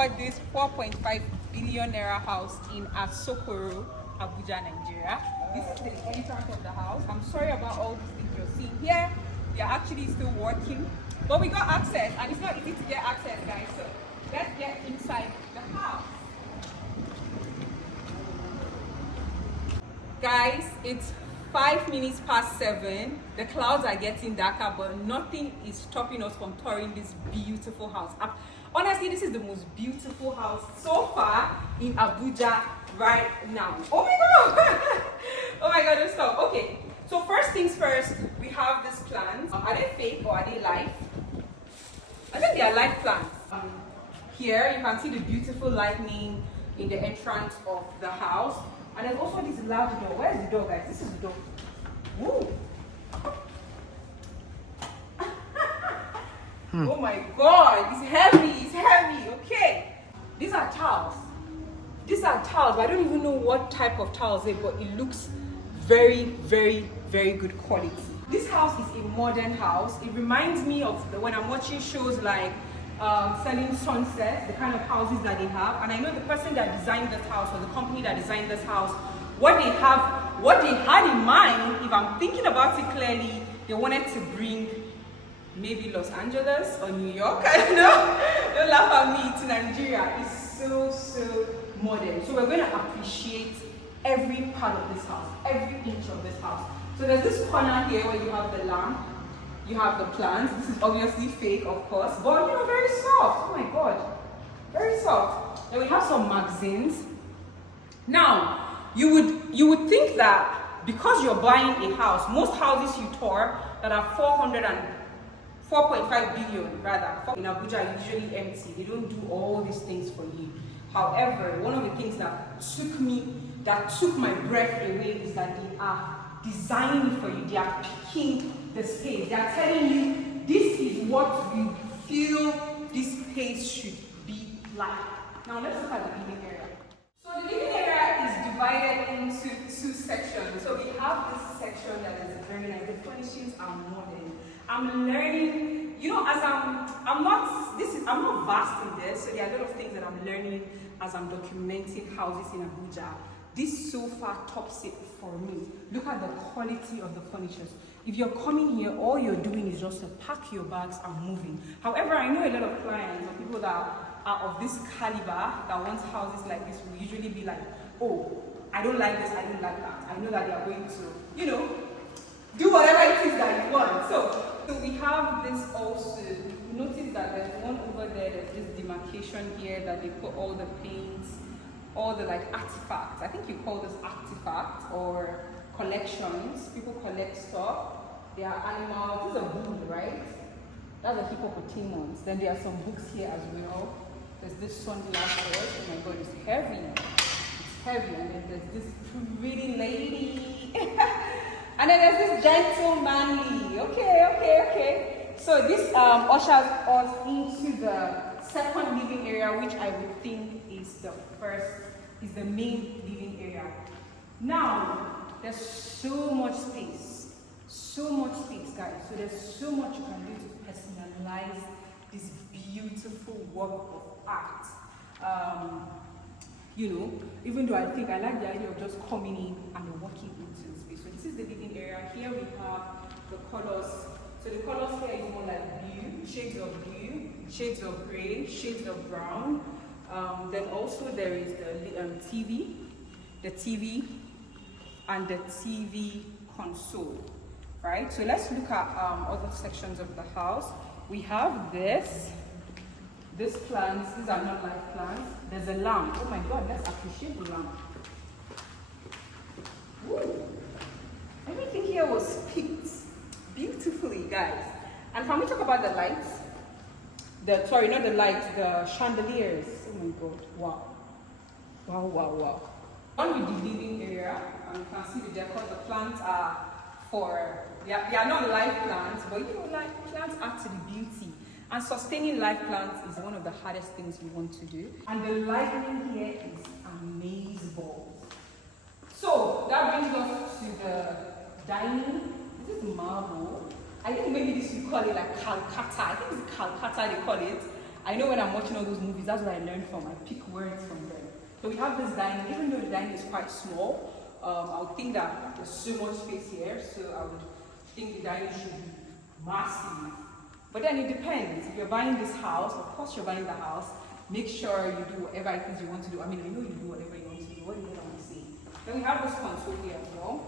saw this 4.5 billion naira house in Asokoro, Abuja, Nigeria. This is the entrance of the house. I'm sorry about all these things you're seeing here. They're actually still working, but we got access, and it's not easy to get access, guys. So let's get inside the house. Guys, it's 5 minutes past 7. The clouds are getting darker, but nothing is stopping us from touring this beautiful house. Honestly, this is the most beautiful house so far in Abuja right now. Oh my god! Oh my god, don't stop. Okay, so first things first, we have these plants. Are they fake or are they live? I think they are live plants. Here you can see the beautiful lightning in the entrance of the house. And there's also this large door. Where's the door, guys? This is the door. Woo! Oh my god, it's heavy, okay. These are tiles. But I don't even know what type of tiles they are, but it looks very, very, very good quality. This house is a modern house. It reminds me of when I'm watching shows like Selling Sunset, the kind of houses that they have. And I know the person that designed this house, or the company that designed this house, what they had in mind, if I'm thinking about it clearly, they wanted to bring maybe Los Angeles or New York, I don't know. Don't laugh at me, to Nigeria. It's so modern. So we're going to appreciate every part of this house, every inch of this house. So there's this corner here where you have the lamp, you have the plants. This is obviously fake, of course, but you know, very soft. Oh my god, very soft. Then we have some magazines. Now, you would think that because you're buying a house, most houses you tour that are 4.5 billion rather in Abuja are usually empty. They don't do all these things for you. However, one of the things that took my breath away is that they are designing for you. They are picking the space. They are telling you this is what we feel this space should be like. Now let's look at the living area. So the living area is divided into 2 sections. So we have this section that is very nice. The furnishings are modern. I'm learning, you know, as I'm not vast in this, so there are a lot of things that I'm learning as I'm documenting houses in Abuja. This so far tops it for me. Look at the quality of the furniture. If you're coming here, all you're doing is just to pack your bags and moving. However, I know a lot of clients or people that are of this caliber that want houses like this will usually be like, oh, I don't like this, I don't like that. I know that they are going to, you know, do whatever it is that you want. So we have this also. Notice that there's one over there, there's this demarcation here that they put all the paints, all the like artifacts. I think you call this artifacts or collections. People collect stuff. There are animals. This is a bull, right? That's a hippopotamus. Then there are some books here as well. There's this sunglasses. Oh my god, it's heavy. It's heavy. And then there's this pretty lady. And then there's this gentlemanly. Okay. So this ushers us into the second living area, which I would think is the main living area. Now, there's so much space, guys. So there's so much you can do to personalize this beautiful work of art. You know, even though I think I like the idea of just coming in and walking into the space. So this is the living area. Here we have the colors. So the colors here is more like blue, shades of gray, shades of brown. Then also there is the TV and the TV console, right? So let's look at other sections of the house. We have these plants. These are not live plants. There's a lamp. Oh my god, let's appreciate the lamp. Woo. Everything here was picked beautifully, guys. And can we talk about the lights? The chandeliers. Oh my god, wow. On with the living area, and you can see the decor. The plants are they are not live plants, but you know, like plants add to the beauty. And sustaining live plants is one of the hardest things you want to do. And the lighting here is amazing. So that brings us to the dining. This is marble. I think maybe this you call it like Calcutta. I think it's Calcutta they call it. I know when I'm watching all those movies, that's what I learned from. I pick words from them. So we have this dining, even though the dining is quite small, I would think that there's so much space here, so I would think the dining should be massive. But then it depends. If you're buying this house, of course you're buying the house, make sure you do whatever it is you want to do. I mean, I know you do whatever you want to do. What do you want to see? Then we have this console here as well.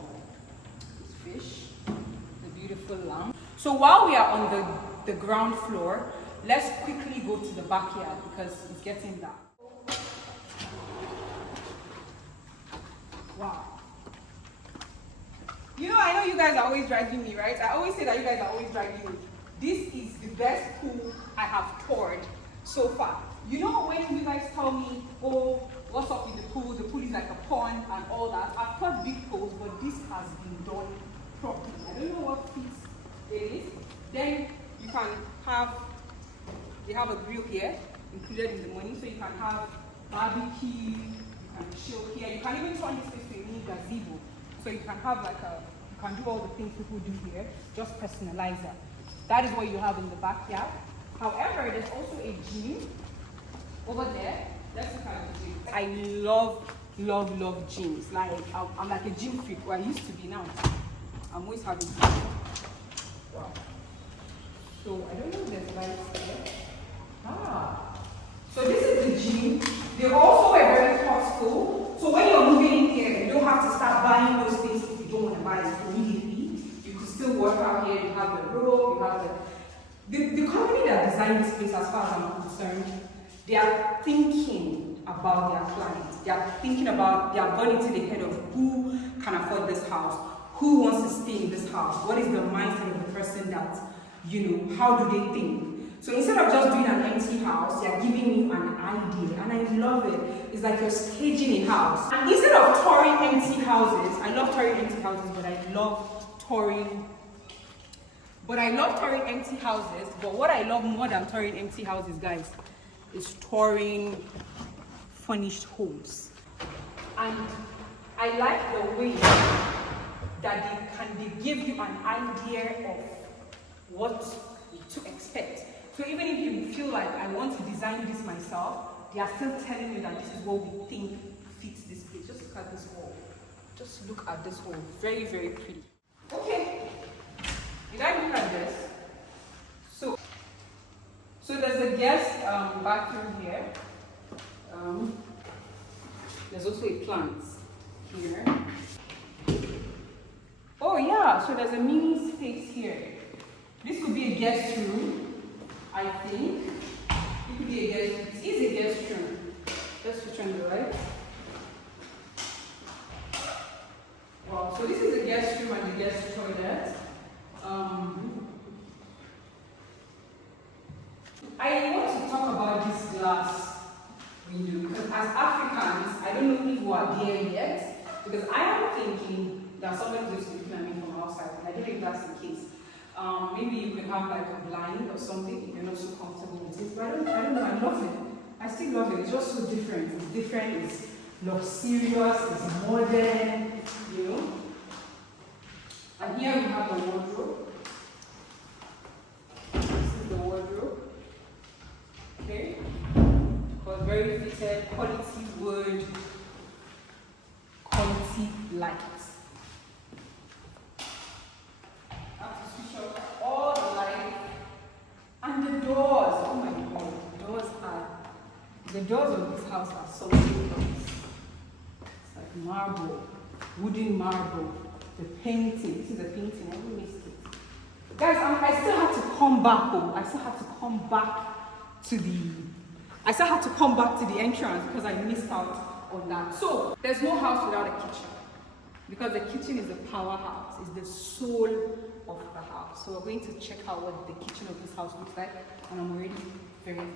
This fish, the beautiful lamb. So while we are on the ground floor, let's quickly go to the backyard because it's getting dark. Wow. You know, I know you guys are always dragging me, right? I always say that you guys are always dragging me. This is the best pool I have toured so far. You know when you guys tell me, oh, what's up with the pool? The pool is like a pond and all that. I've toured big pools, but this has been done properly. I don't know what feet it is. Then you can have, they have a grill here included in the money, so you can have barbecue, you can chill here. You can even turn this place to a mini gazebo. So you can have like you can do all the things people do here, just personalize that. That is what you have in the backyard. However, there's also a gym over there. Let's look at the gym. I love gyms. Like I'm like a gym freak. Well, I used to be now. I'm always having gym. Wow. So I don't know if there's lights there. So this is the gym. They're also a very thoughtful. So when you're moving in here, you don't have to start buying those things if you don't want to buy it immediately. You can still work out here. You have the rope, you have the company that designed this place, as far as I'm concerned, they are thinking about their clients. They are thinking about, they have gone into the head of who can afford this house, who wants to stay in this house, what is the mindset of the person that, you know, how do they think? So instead of just doing an empty house, they are giving you an idea, and I love it. It's like you're staging a house. And instead of touring empty houses, I love touring empty houses, but I love touring empty houses. But what I love more than touring empty houses, guys, is touring furnished homes. And I like the way that they give you an idea of what to expect. So even if you feel like I want to design this myself, they are still telling you that this is what we think fits this place. Just look at this wall. Just look at this wall. Very, very pretty. Okay. Did I look at this? So there's a guest bathroom here. There's also a plant here. Oh yeah, so there's a mini space here. This could be a guest room, I think. It could be a guest room. It is a guest room. Let's switch on the right. Wow, so this is a guest room and the guest toilet. I want to talk about this glass window because as Africans, I don't know if we are there yet, because I am thinking that somebody is looking at me from outside, and I don't know if that's the case. Maybe you can have like a blind or something if you're not so comfortable with it, but I don't know, I love it. I still love it. It's just so different. It's different, it's luxurious, it's modern, you know. And here we have the wardrobe. This is the wardrobe. Okay. Because very fitted, quality wood, quality lights. I have to switch off all the lights. And the doors. Oh my god. The doors of this house are so beautiful. It's like marble, wooden marble. The painting. This is a painting. I haven't missed it. Guys, I still have to come back. I still have to come back to the entrance because I missed out on that. So there's no house without a kitchen, because the kitchen is the powerhouse, it's the soul of the house. So we're going to check out what the kitchen of this house looks like, and I'm already very,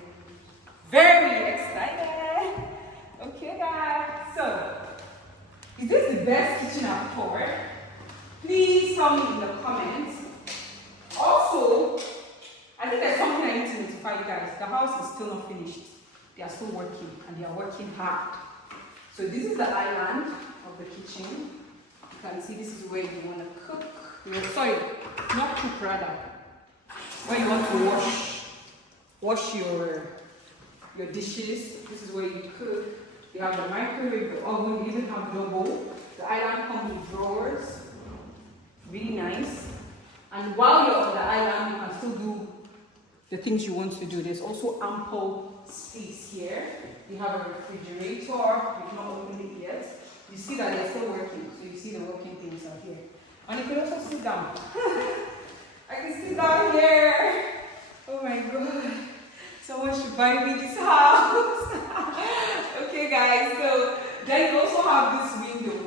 very excited. Okay guys, so is this the best kitchen I've toured? Please tell me in the comments. Also, I think there's something I need to notify you guys. The house is still not finished. They are still working, and they are working hard. So this is the island of the kitchen. You can see this is where you want to cook. Sorry, not cook rather. Where you want to wash your your dishes. This is where you cook. You have the microwave, the oven. You even have double. The island comes with drawers. Really nice. And while you're on the island, you can still do the things you want to do. There's also ample space here. You have a refrigerator. You've not opened it yet. You see that they're still working. So you see the working things are here. And you can also sit down. I can sit down here. Oh my god. Someone should buy me this house. Okay guys, so then you also have this window.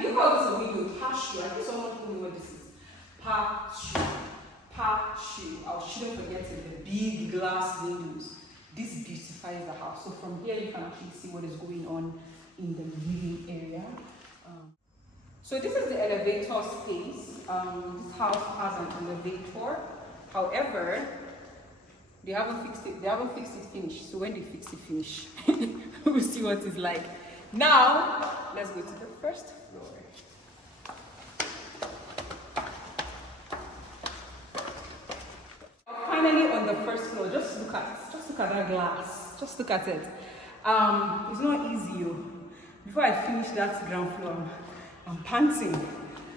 You call this a window? Patio. I think someone told me what this is. Patio. Patio. I shouldn't forget it. The big glass windows. This beautifies the house. So from here you can actually see what is going on in the living area. So this is the elevator space. This house has an elevator. However, they haven't fixed it. They haven't fixed it finished. So when they fix it finish, we'll see what it's like. Now, let's go to the first floor. Finally, on the first floor, just look at that glass. Just look at it. It's not easy. Before I finish that ground floor, I'm panting.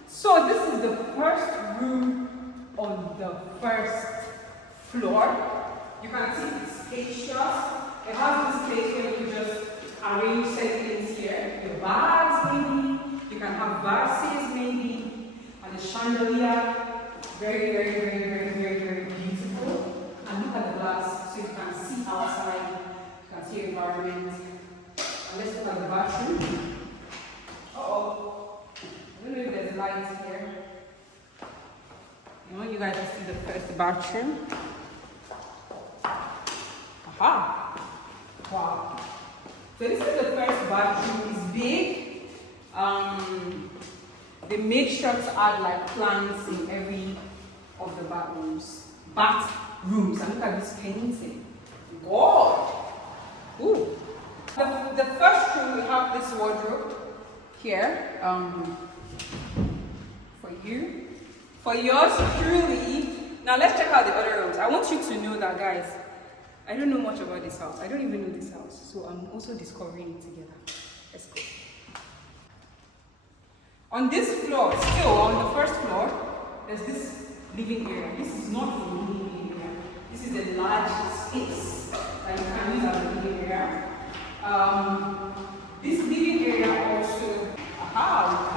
So this is the first room on the first floor. You can see it's spacious. It has this space where you can just arrange certain things here. Your bags maybe. You can have vases maybe. And the chandelier. Very, very, very, very, very, very beautiful. And look at the glass so you can see outside. You can see your environment. And let's look at the bathroom. Uh-oh. I don't know if there's lights here. I want you guys to see the first bathroom. Aha! Wow. So this is the first bathroom. It's big. They made sure to add like plants in every of the bathrooms. And look at this painting. God! Ooh. The first room, we have this wardrobe here. For yours truly. Now let's check out the other rooms. I want you to know that, guys, I don't know much about this house. I don't even know this house. So I'm also discovering it together. Let's go. On this floor, still on the first floor, there's this living area. This is not the living area. This is a large space that you can use as a living area. This living area also, we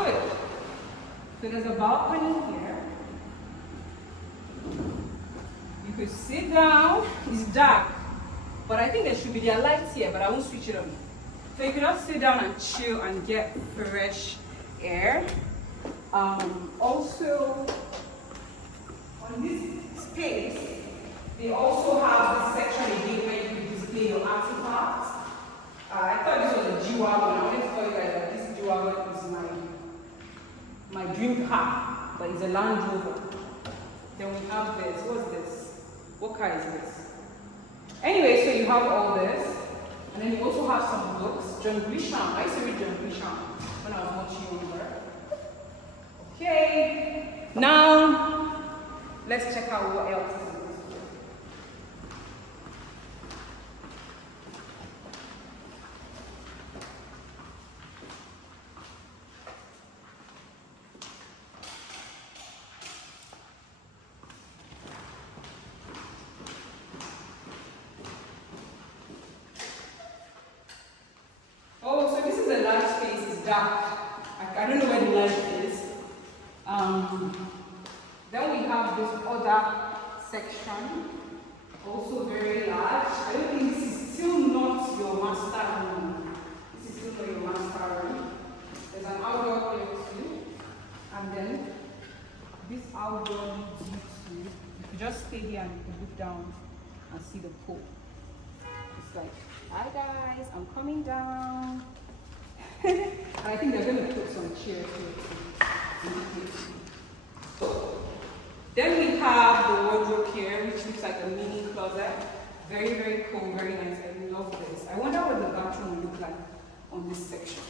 could. So there's a balcony here. You could sit down. It's dark, but I think there should be lights here, but I won't switch it on. So you can just sit down and chill and get fresh air. Also, on this space, they also have this section again where you can display your artifacts. I thought this was a G-Wagon. I wanted to tell you guys that this G-Wagon is my dream car, but it's a Land Rover. Then we have this. What's this? What car is this? Anyway, so you have all this, and then you also have some books. John Grisham. I used to read John Grisham when I was much younger. Okay. Now, let's check out what else is in this book. Oh, so this is a large space. It's dark. I don't know where the light is. Then we have this other section, also very large. I don't think this is still not your master room. This is still not your master room. There's an outdoor here too. And then this outdoor leads you to, you could just stay here and you can look down and see the pool. It's like, hi guys, I'm coming down. And I think they're going to put some chairs here too. Then we have the wardrobe here, which looks like a mini closet. Very, very cool, very nice. I love this. I wonder what the bathroom will look like on this section.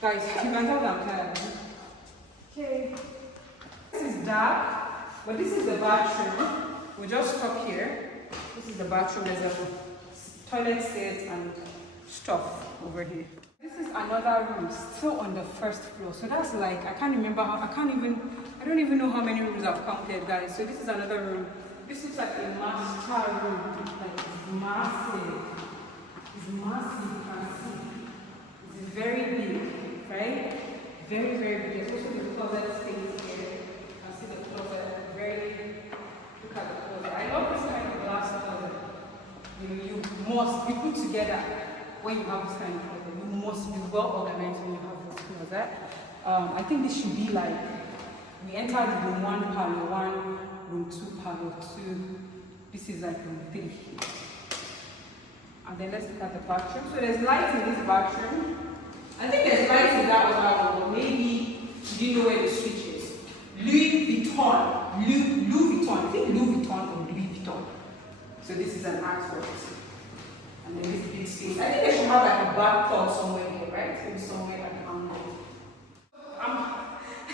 Guys, you can tell that I'm tired. Okay. This is dark, but this is the bathroom. We'll just stop here. This is the bathroom. There's a toilet set and stuff over here. This is another room, still on the first floor. So that's like, I can't remember how, I don't even know how many rooms I've counted, guys. So this is another room. This looks like a master room. Like, it's massive. It's massive, you can see. It's very big, right? Very, very big. There's also the closet space here. You can see the closet. Look at the closet. I love this kind of glass closet. You must be put together when you have this kind of closet. You must be well organized when you have this closet. I think this should be like, we entered room 1, parlor 1, room 2, parlor 2. This is like room 3. And then let's look at the bathroom. So there's lights in this bathroom. I think there's lights in that other room. Maybe you didn't know where the switch is. Louis Vuitton. Louis Vuitton. I think Louis Vuitton or Louis Vuitton. So this is an artwork. And then this big space. I think they should have like a bathtub somewhere here, right? Maybe somewhere at the angle.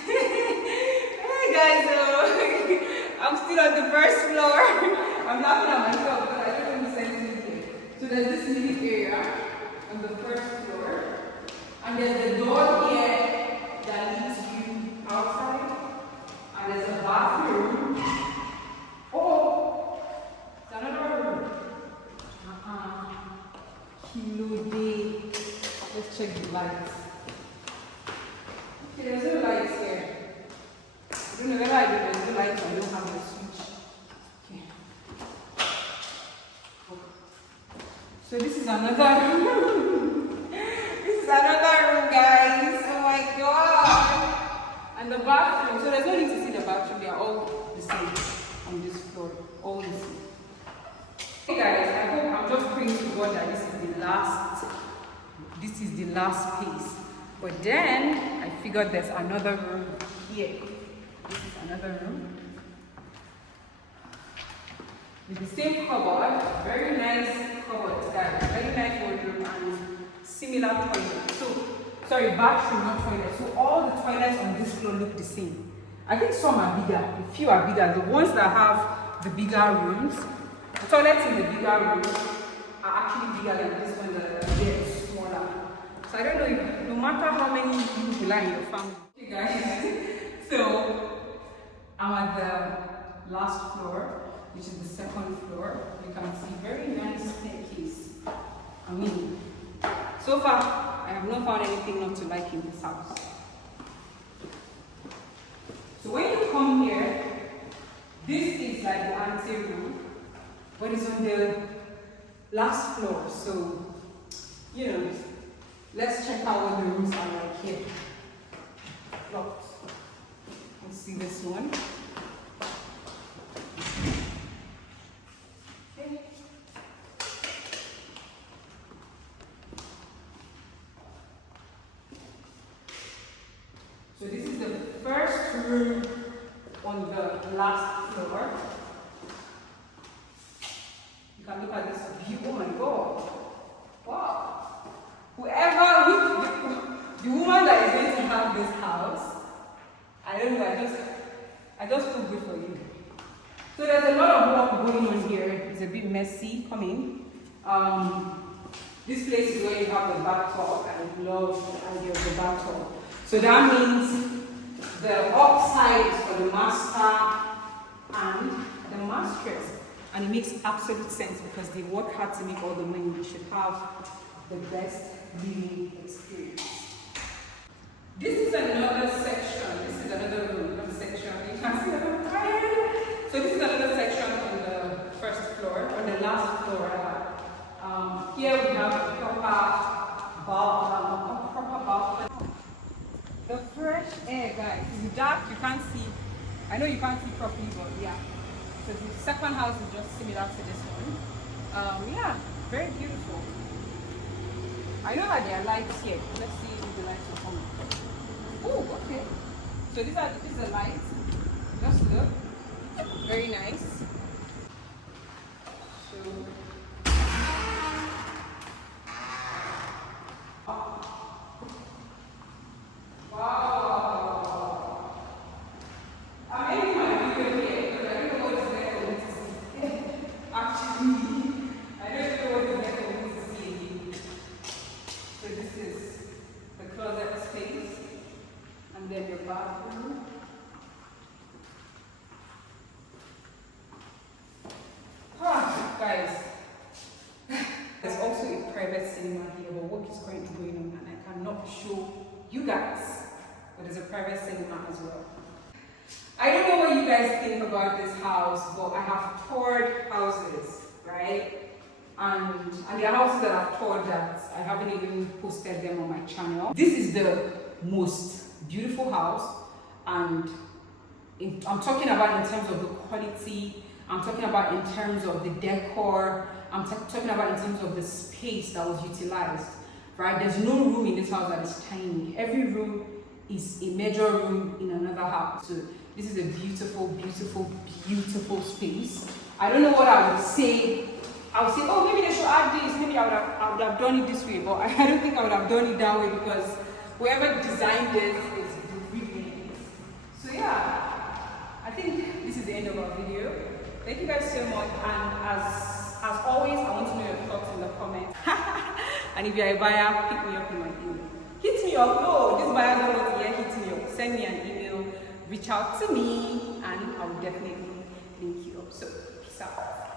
Hey guys, I'm still on the first floor. I'm laughing at myself because I don't know sense here. So there's this living area on the first floor. And there's the door here that leads you outside. And there's a bathroom. Oh, it's another room. Kilo day. Let's check the lights. Okay, there's no lights here. I don't know whether there's no lights or I don't have the switch. Okay. So this is another room. This is another room, guys. Oh my god. And the bathroom. So there's no need to see the bathroom. They are all the same on this floor. All the same. Hey guys, I hope, I'm just praying to God that this is the last piece. But then I figured there's another room here. This is another room with the same cupboard. Very nice cupboard, guys. Very nice wardrobe and similar toilet. So sorry, bathroom, not toilet. So all the toilets on this floor look the same. I think some are bigger. A few are bigger. The ones that have the bigger rooms. The toilets in the bigger rooms are actually bigger than this one that is smaller. So I don't know if, no matter how many people are in your family. Okay guys, so I'm at the last floor, which is the second floor. You can see very nice staircase. I mean, so far I have not found anything not to like in this house. So when you come here, this is like the ante room. But it's on the last floor, so, you know, let's check out what the rooms are like here. Locked. Let's see this one. Okay. So this is the first room on the last floor. You can look at this view. Oh my god. Wow. The woman that is going to have this house, I don't know, I just feel good for you. So there's a lot of work going on here. It's a bit messy. Come in. This place is where you have the bathtub. I love the idea of the bathtub. So that means the upside is for the master and the mistress. And it makes absolute sense because they work hard to make all the money. You should have the best living experience. This is another section. This is another room, another section. You can see that I'm tired. So this is another section on the first floor, on the last floor. Here we have a proper balcony. The fresh air, guys. It's dark, you can't see. I know you can't see properly, but yeah. So the second house is just similar to this one. Yeah, very beautiful. I know that there are lights here. Let's see if the lights will come. Oh, okay. So these are lights. Just look. Very nice. So wow. I'm ending my video here because I don't know what is there for me to see. Actually, bathroom. Guys, there's also a private cinema here, but work is currently going on and I cannot show you guys, but there's a private cinema as well. I don't know what you guys think about this house, but I have toured houses, right? And there are houses that I've toured that I haven't even posted them on my channel. This is the most beautiful house, and I'm talking about in terms of the quality, I'm talking about in terms of the decor, I'm talking about in terms of the space that was utilized, right? There's no room in this house that is tiny. Every room is a major room in another house. So this is a beautiful, beautiful, beautiful space. I don't know what I would say. I would say, oh, maybe they should add this. Maybe I would have done it this way, but I don't think I would have done it that way because whoever designed this is brilliant. So yeah, I think this is the end of our video. Thank you guys so much, and as always, I want to know your thoughts in the comments. And if you're a buyer, pick me up in my email. Hit me up. No, this buyer don't want to hear hit me up. Send me an email, reach out to me, and I will definitely link you up. So, peace out.